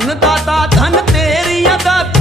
धन दाता धन तेरी दाता